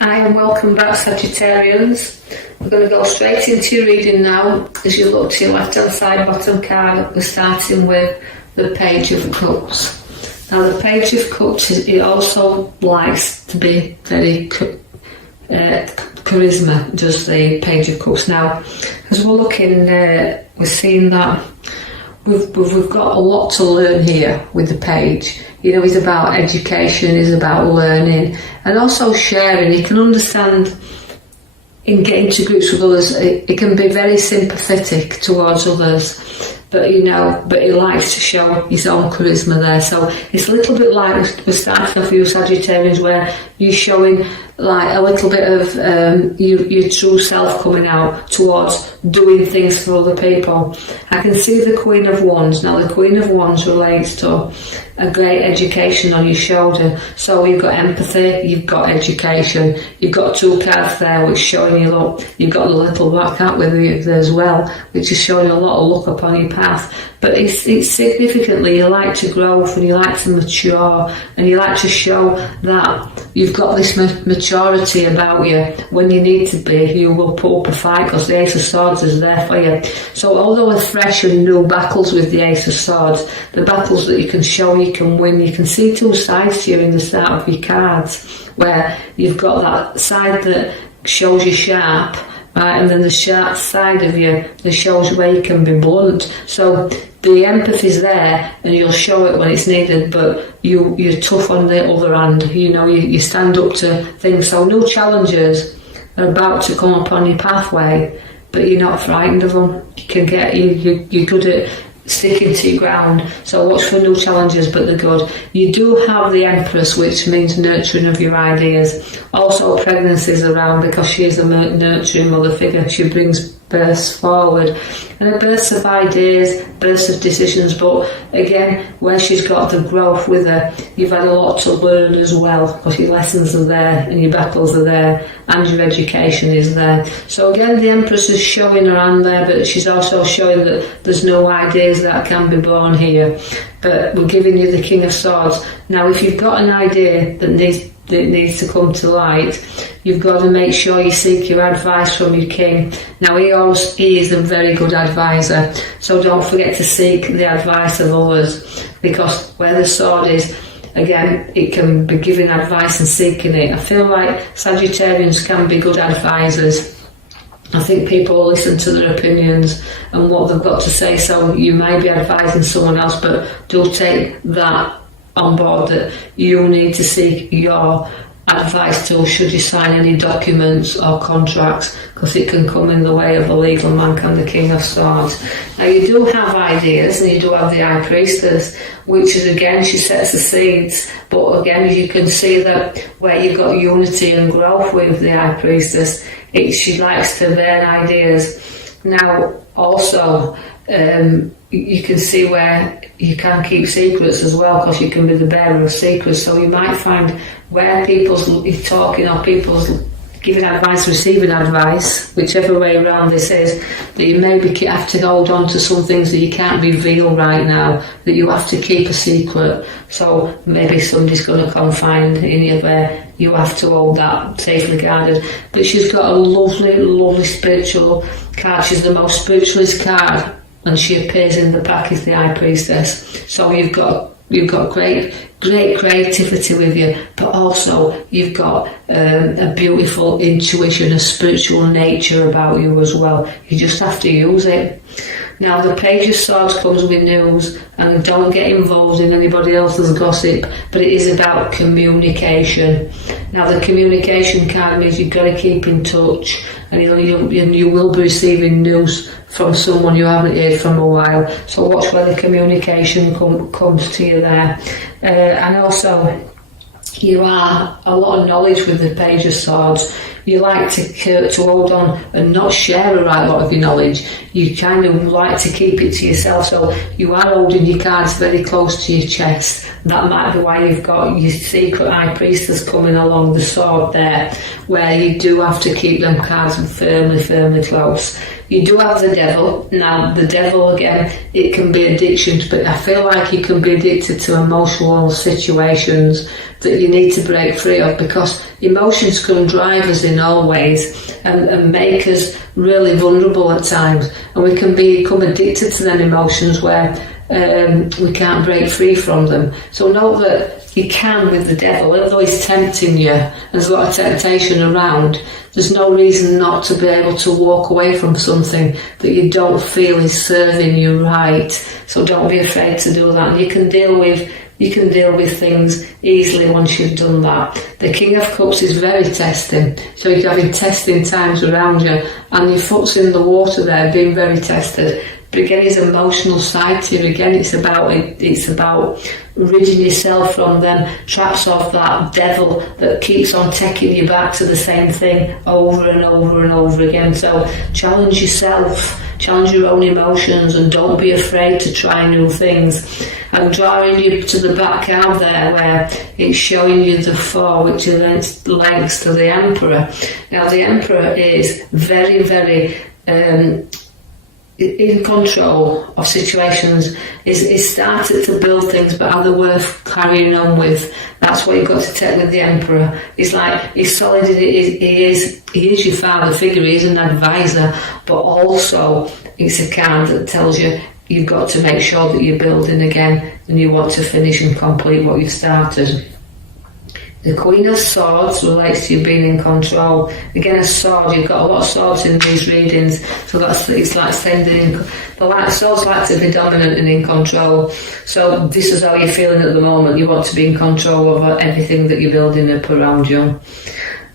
Hi and welcome back, Sagittarians. We're going to go straight into your reading now. As you look to your left hand side bottom card, we're starting with the Page of Cups. Now the Page of Cups, it also likes to be very charisma, does the Page of Cups. Now as we're looking, we're seeing that we've got a lot to learn here with the page. You know, it's about education, it's about learning and also sharing. You can understand in getting to grips with others, it can be very sympathetic towards others, but he likes to show his own charisma there. So it's a little bit like we're starting off with you Sagittarians, where you're showing like a little bit of your true self coming out towards doing things for other people. I can see the Queen of Wands. Now the Queen of Wands relates to a great education on your shoulder. So you've got empathy, you've got education, you've got two cards there which showing you look. You've got the little black cat with you there as well, which is showing you a lot of luck upon your path. But it's significantly you like to grow and you like to mature and you like to show that you've got this maturity about you. When you need to be, you will put up a fight because the Ace of Swords is there for you. So although we're fresh and new battles with the Ace of Swords, the battles that you can show you can win, you can see two sides to you in the start of your cards, where you've got that side that shows you sharp, right, and then the sharp side of you that shows where you can be blunt. So the empathy's there and you'll show it when it's needed, but you're tough on the other hand. You know, you stand up to things. So new challenges are about to come upon your pathway, but you're not frightened of them. You can get you're good at sticking to your ground. So watch for new challenges, but they're good. You do have the Empress, which means nurturing of your ideas. Also pregnancies around because she is a nurturing mother figure. She brings bursts forward and a burst of ideas, bursts of decisions, but again where she's got the growth with her, you've had a lot to learn as well because your lessons are there and your battles are there and your education is there. So again the Empress is showing her hand there, but she's also showing that there's no ideas that can be born here, but we're giving you the King of Swords. Now if you've got an idea that needs to come to light, you've got to make sure you seek your advice from your king. Now he is a very good advisor, so don't forget to seek the advice of others, because where the sword is, again, it can be giving advice and seeking it. I feel like Sagittarians can be good advisors. I think people listen to their opinions and what they've got to say, so you may be advising someone else, but do take that on board that you need to seek your advice to should you sign any documents or contracts, because it can come in the way of a legal man, can the King of Swords. Now you do have ideas and you do have the High Priestess, which is again, she sets the seeds, but again you can see that where you've got unity and growth with the High Priestess, she likes to bear ideas. Now also you can see where you can keep secrets as well, because you can be the bearer of secrets. So you might find where people's talking or people's giving advice, receiving advice, whichever way around this is, that you maybe have to hold on to some things that you can't reveal right now, that you have to keep a secret. So maybe somebody's going to confide in you where you have to hold that safely guarded. But she's got a lovely, lovely spiritual card. She's the most spiritualist card, and she appears in the pack as the High Priestess. So you've got great creativity with you, but also you've got a beautiful intuition, a spiritual nature about you as well. You just have to use it. Now the Page of Swords comes with news, and don't get involved in anybody else's gossip, but it is about communication. Now the communication card means you've got to keep in touch, and you will be receiving news from someone you haven't heard from a while. So watch where the communication comes to you there. And also, you are a lot of knowledge with the Page of Swords. You like to hold on and not share a right lot of your knowledge. You kind of like to keep it to yourself, so you are holding your cards very close to your chest. That might be why you've got your secret High Priestess coming along the sword there, where you do have to keep them cards firmly close. You do have the Devil. Now the Devil, again, it can be addictions, but I feel like you can be addicted to emotional situations that you need to break free of, because emotions can drive us in all ways and make us really vulnerable at times, and we can become addicted to them emotions where we can't break free from them. So know that you can with the devil, although he's tempting you, there's a lot of temptation around, there's no reason not to be able to walk away from something that you don't feel is serving you right. So don't be afraid to do that. And you can deal with things easily once you've done that. The King of Cups is very testing, so you're having testing times around you, and your foot's in the water there, being very tested. But again, his emotional side to you, again, it's about ridding yourself from them traps of that devil that keeps on taking you back to the same thing over and over and over again. So challenge yourself, challenge your own emotions, and don't be afraid to try new things. I'm drawing you to the back card there where it's showing you the 4, which is links to the Emperor. Now the Emperor is very, very in control of situations. Is started to build things, but are they worth carrying on with? That's what you've got to take with the Emperor. He's like, he's solid, he is your father figure, he is an advisor, but also it's a card that tells you you've got to make sure that you're building again and you want to finish and complete what you've started. The Queen of Swords relates to you being in control. Again, a sword, you've got a lot of swords in these readings, so it's like sending swords like to be dominant and in control. So this is how you're feeling at the moment. You want to be in control over everything that you're building up around you.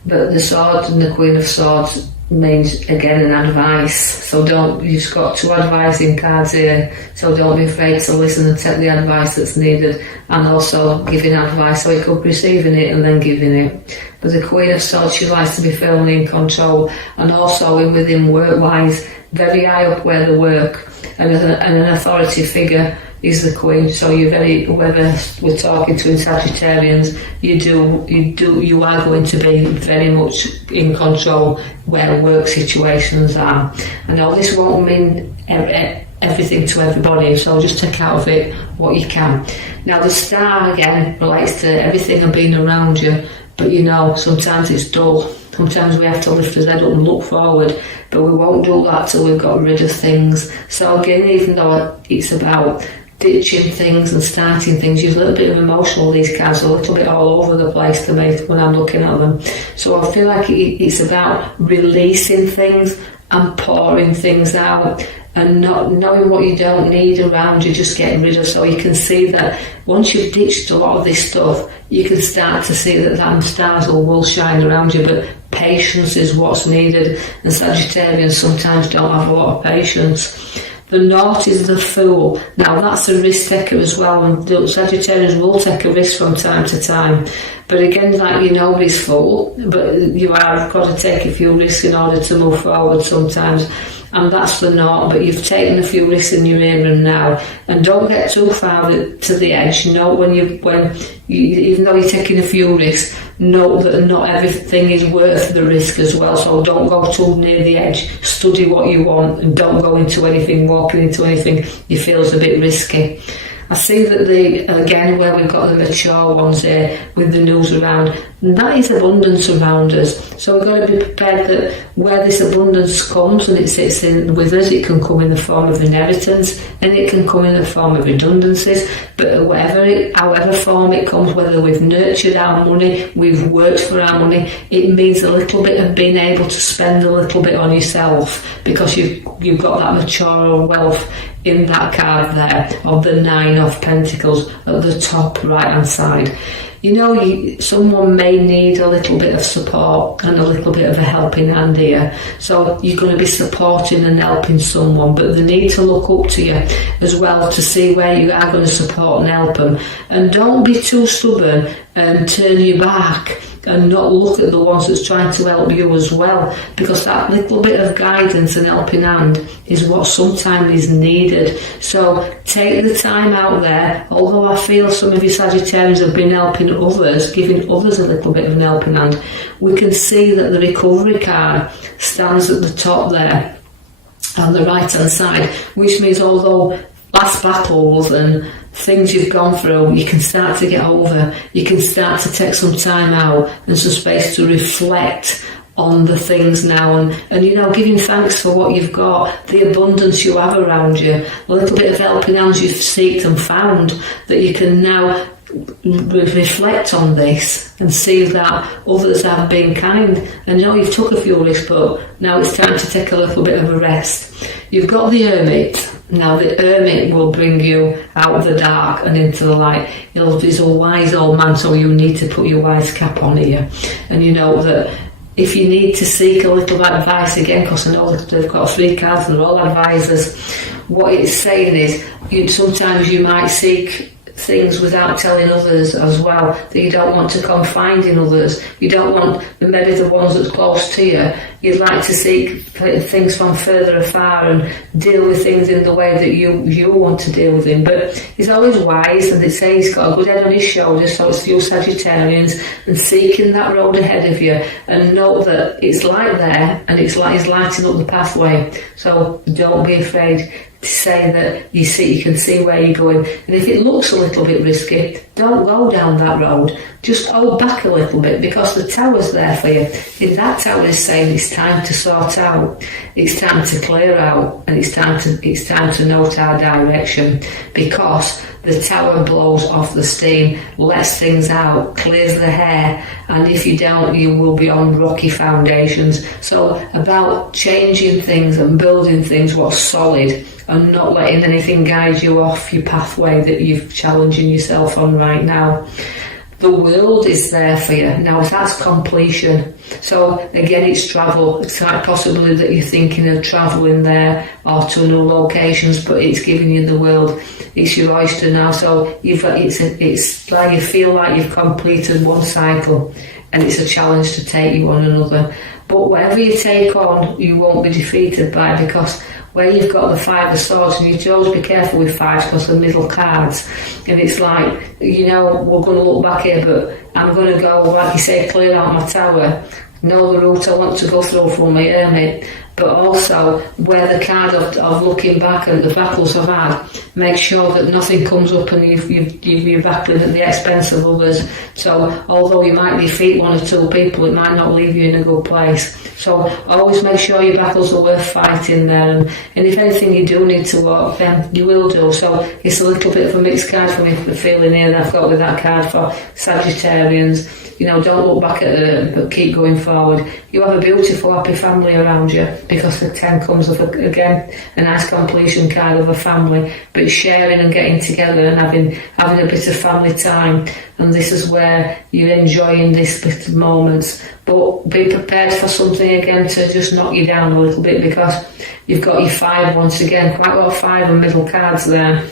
But the sword and the Queen of Swords means, again, an advice. So you've got 2 advising cards here, so don't be afraid to listen and take the advice that's needed, and also giving advice, so you could be receiving it and then giving it. But the Queen of Swords, she likes to be firmly in control, and also within work-wise, very high up where they work, and an authority figure is the Queen. So you're very, whoever we're talking to in Sagittarians, you are going to be very much in control where work situations are. I know this won't mean everything to everybody, so just take out of it what you can. Now the Star again relates to everything and being around you, but sometimes it's dull. Sometimes we have to lift our head up and look forward, but we won't do that till we've got rid of things. So again, even though it's about ditching things and starting things, use a little bit of emotional, these cards are a little bit all over the place to me when I'm looking at them. So I feel like it's about releasing things and pouring things out, and not knowing what you don't need around you, just getting rid of. So you can see that once you've ditched a lot of this stuff, you can start to see that stars will shine around you, but patience is what's needed, and Sagittarians sometimes don't have a lot of patience. The North is the Fool. Now that's a risk taker as well, and Sagittarians will take a risk from time to time. But again, like nobody's fool, but you have got to take a few risks in order to move forward sometimes. And that's the North, but you've taken a few risks in your here and now, and don't get too far to the edge. Note when even though you're taking a few risks, note that not everything is worth the risk as well. So don't go too near the edge. Study what you want, and don't go into anything, walking into anything you feel is a bit risky. I see that again where we've got the mature ones here with the news around, and that is abundance around us. So we've got to be prepared that where this abundance comes and it sits in with us, it can come in the form of inheritance, and it can come in the form of redundancies. But however form it comes, whether we've nurtured our money, we've worked for our money, it means a little bit of being able to spend a little bit on yourself, because you've got that mature wealth in that card there of the 9 of Pentacles at the top right hand side. Someone may need a little bit of support and a little bit of a helping hand here. So you're going to be supporting and helping someone, but they need to look up to you as well to see where you are going to support and help them. And don't be too stubborn and turn your back and not look at the ones that's trying to help you as well, because that little bit of guidance and helping hand is what sometimes is needed. So take the time out there. Although I feel some of you Sagittarians have been helping others, giving others a little bit of an helping hand, we can see that the recovery card stands at the top there on the right hand side, which means although past battles and things you've gone through, you can start to get over. You can start to take some time out and some space to reflect on the things now, and you know, giving thanks for what you've got, the abundance you have around you, a little bit of helping hands you've sought and found, that you can now reflect on this and see that others have been kind. And you know, you've took a few risks, but now it's time to take a little bit of a rest. You've got the Hermit. Now the Hermit will bring you out of the dark and into the light. He's a wise old man, so you need to put your wise cap on here. And you know that if you need to seek a little advice again, because I know that they've got 3 cards and they're all advisors, what it's saying is sometimes you might seek things without telling others as well, that you don't want to confide in others. You don't want maybe the ones that's close to you. You'd like to seek things from further afar and deal with things in the way that you want to deal with them. But he's always wise, and they say he's got a good head on his shoulders, so it's you Sagittarians, and seeking that road ahead of you, and know that it's light there, and it's like he's lighting up the pathway. So don't be afraid to say that you can see where you're going, and if it looks a little bit risky, don't go down that road. Just hold back a little bit, because the tower's there for you. If that tower is saying it's time to sort out, it's time to clear out, and it's time to note our direction, because the tower blows off the steam, lets things out, clears the hair, and if you don't, you will be on rocky foundations. So about changing things and building things what's solid, and not letting anything guide you off your pathway that you're challenging yourself on right now. The world is there for you. Now that's completion. So again, it's travel. It's quite possibly that you're thinking of travelling there or to new locations, but it's giving you the world. It's your oyster now. So it's like you feel like you've completed one cycle, and it's a challenge to take you on another. But whatever you take on, you won't be defeated by, because where you've got the 5 of Swords, and you have to always be careful with 5s because they're middle cards, and it's like, you know, we're going to look back here, but I'm going to go, like you say, clear out my tower, know the route I want to go through from my Hermit, but also wear the card of looking back at the battles I've had. Make sure that nothing comes up and you're battling at the expense of others. So although you might defeat 1 or 2 people, it might not leave you in a good place. So always make sure your battles are worth fighting there, and if anything you do need to walk, then you will do. So it's a little bit of a mixed card for me, the feeling here that I've got with that card for Sagittarians. You know, don't look back at it, but keep going forward. You have a beautiful, happy family around you, because the 10 comes up again, a nice completion card of a family, but it's sharing and getting together and having a bit of family time. And this is where you're enjoying this bit of moments. But be prepared for something again to just knock you down a little bit, because you've got your 5 once again, quite a lot of 5 and middle cards there,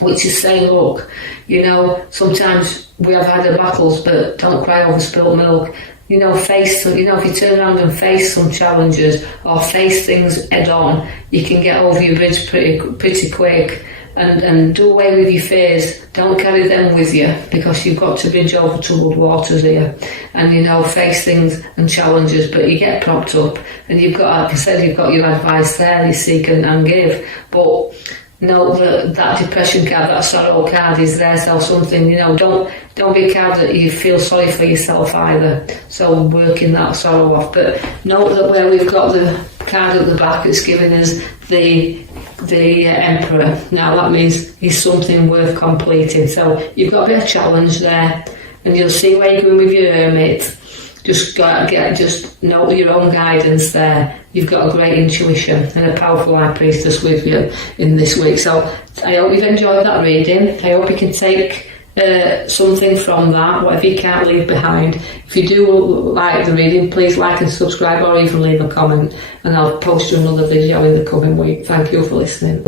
which is saying, look, you know, sometimes we have had the battles, but don't cry over spilt milk. You know, face some, you know, if you turn around and face some challenges or face things head on, you can get over your bridge pretty quick, and do away with your fears. Don't carry them with you, because you've got to bridge over troubled waters here, and you know, face things and challenges, but you get propped up, and you've got, like I said, you've got your advice there, you seek and give, but know that depression card, that sorrow card is there, so something, you know, don't be a card that you feel sorry for yourself either, so working that sorrow off. But note that where we've got the card at the back, it's giving us the Emperor. Now that means he's something worth completing, so you've got a bit of challenge there, and you'll see where you're going with your Hermit. Just know your own guidance there. You've got a great intuition and a powerful High Priestess with you in this week. So I hope you've enjoyed that reading. I hope you can take something from that, whatever you can't leave behind. If you do like the reading, please like and subscribe, or even leave a comment, and I'll post you another video in the coming week. Thank you for listening.